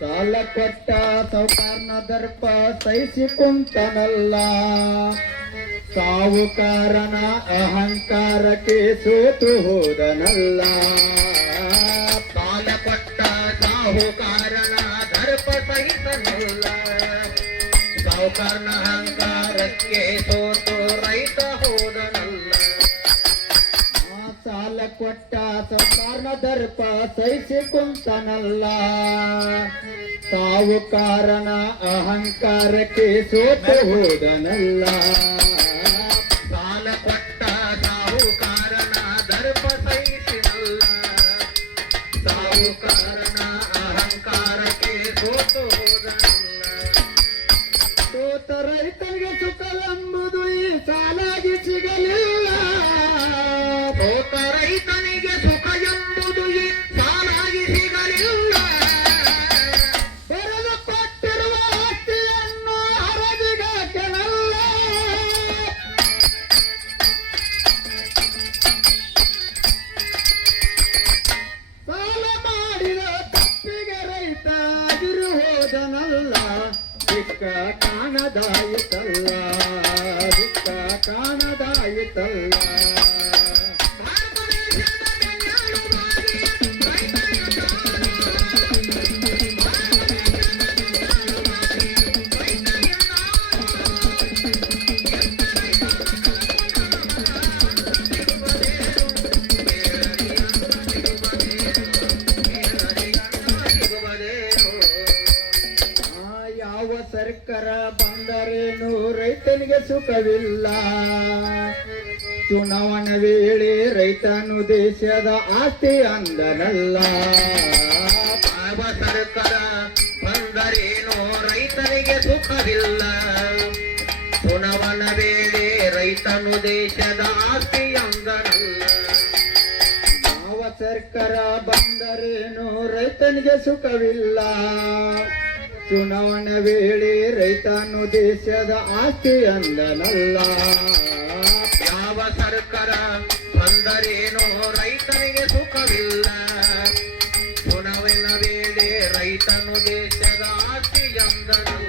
ಸಾಲ ಕೊಟ್ಟ ಸೌಕಾರ್ನ ದರ್ಪ ಸಹಿಸಿ ಸಾವುಕಾರನ ಅಹಂಕಾರಕ್ಕೆ ಸೋತು ಹೋದನಲ್ಲ. ಸಾಲ ಕೊಟ್ಟ ಸಾಹುಕಾರನ ದರ್ಪ ಸಹಿತನಲ್ಲ ಸಾಹುಕಾರನ ಅಹಂಕಾರಕ್ಕೆ ಸೋತು ರೈತ ಸೌಕಾರ್ನ ದರ್ಪ ಸಹಿಸಿ ಕುಂತನಲ್ಲ ಕಾರಣ ಅಹಂಕಾರಕ್ಕೆ ಸೋತು ಹೋದನಲ್ಲ ದಿಕ್ಕ ಕಾಣದಾಯಿತಲ್ಲ ದುಃಖ ಕಾಣದಾಯಿತಲ್ಲ. ಸರ್ಕಾರ ಬಂದರೇನು? ರೈತನಿಗೆ ಸುಖವಿಲ್ಲ. ಚುನಾವಣೆ ವೇಳೆ ರೈತನು ದೇಶದ ಆಸ್ತಿ ಅಂದನಲ್ಲ. ಆವ ಸರ್ಕಾರ ಬಂದರೇನು? ರೈತನಿಗೆ ಸುಖವಿಲ್ಲ. ಚುನಾವಣೆ ವೇಳೆ ರೈತನು ದೇಶದ ಆಸ್ತಿ ಅಂದನಲ್ಲ. ಯಾವ ಸರ್ಕಾರ ಬಂದರೇನು? ರೈತನಿಗೆ ಸುಖವಿಲ್ಲ. ಚುನಾವಣೆ ವೇಳೆ ರೈತನು ದೇಶದ ಆಸ್ತಿ ಅಂದನಲ್ಲ. ಯಾವ ಸರ್ಕಾರ ಬಂದರೇನೋ ರೈತನಿಗೆ ಸುಖವಿಲ್ಲ. ಚುನಾವಣೆ ವೇಳೆ ರೈತನು ದೇಶದ ಆಸ್ತಿ ಅಂಗನಲ್ಲ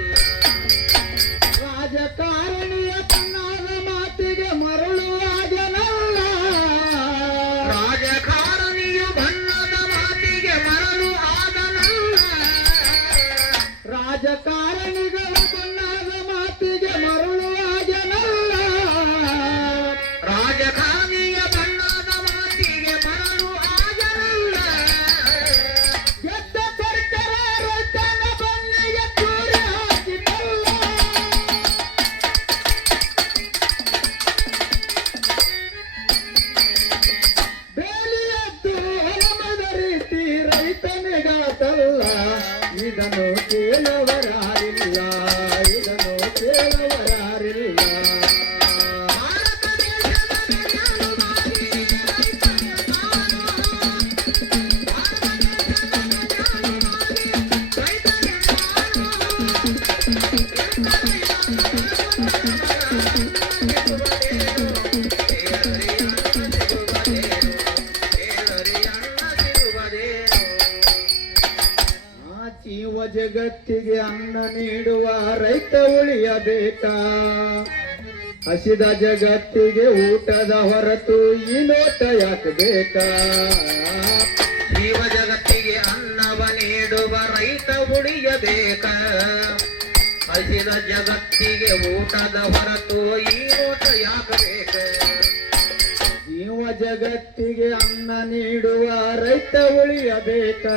ಜಗತ್ತಿಗೆ ಅನ್ನ ನೀಡುವ ರೈತ ಉಳಿಯಬೇಕ? ಹಸಿದ ಜಗತ್ತಿಗೆ ಊಟದ ಹೊರತು ಈ ನೋಟ ಯಾಕೆ ಬೇಕಾ? ಜೀವ ಜಗತ್ತಿಗೆ ಅನ್ನವ ನೀಡುವ ರೈತ ಉಳಿಯಬೇಕ? ಹಸಿದ ಜಗತ್ತಿಗೆ ಊಟದ ಹೊರತು ಈ ನೋಟ ಯಾಕಬೇಕ ಜೀವ ಜಗತ್ತಿಗೆ ಅನ್ನ ನೀಡುವ ರೈತ ಉಳಿಯಬೇಕಾ?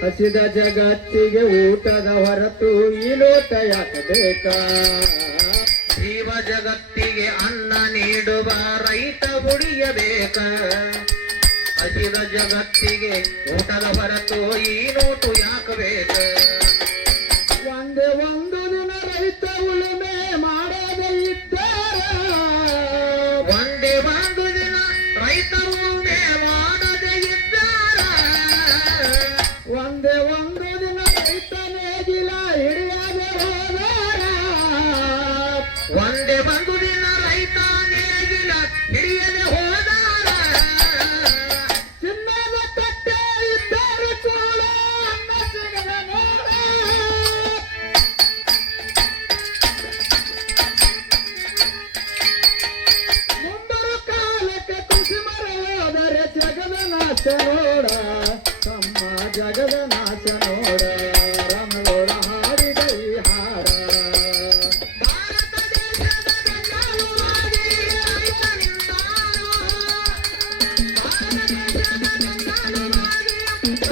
ಹಸಿದ ಜಗತ್ತಿಗೆ ಊಟದ ಹೊರತು ಈ ಲೋಟ ಯಾಕೆ ಬೇಕಾ? ಜೀವ ಜಗತ್ತಿಗೆ ಅನ್ನ ನೀಡುವ ರೈತ ಉಳಿಯಬೇಕ? ಹಸಿದ ಜಗತ್ತಿಗೆ ಊಟದ ಹೊರತು ಈ ನೋಟು ಯಾಕಬೇಕ ಒಂದೇ ಒಂದು ನಾಶನೋಡ ತಮ್ಮ ಜಗದ ನಾಶನೋಡ ರಮಣೋಡ ಹಾರಿದ ವಿಹಾರ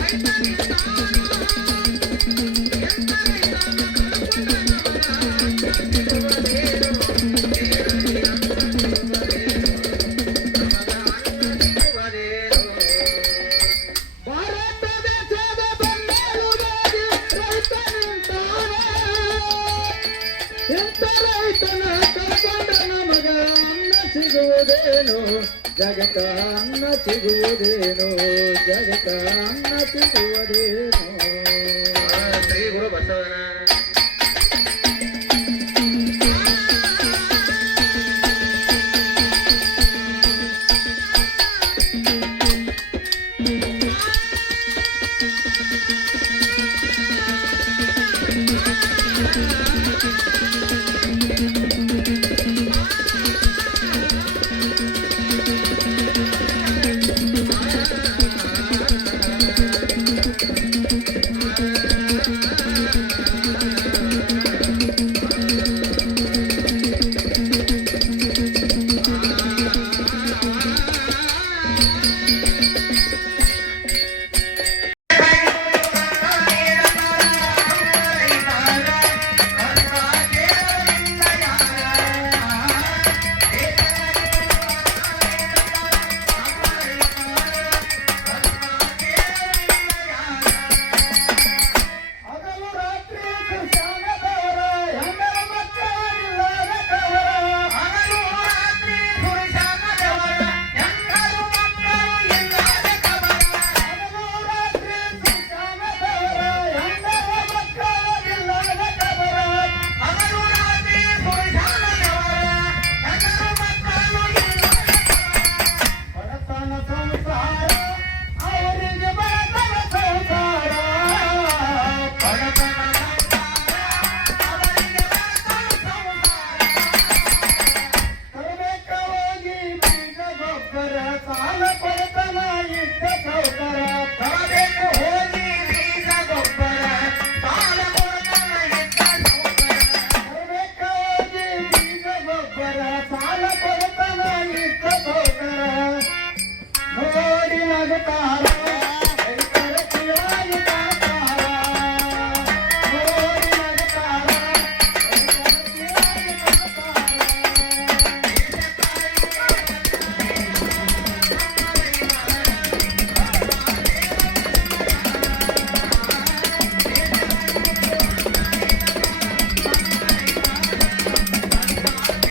Thank you. ಸಿಗುವುದೇನು ಜಗತನ್ನ ಸಿಗುವುದೇನು ಜಗತನ್ನ ಸಿಗುವುದೇನು ಶ್ರೀ ಗುರು ಬಸವನ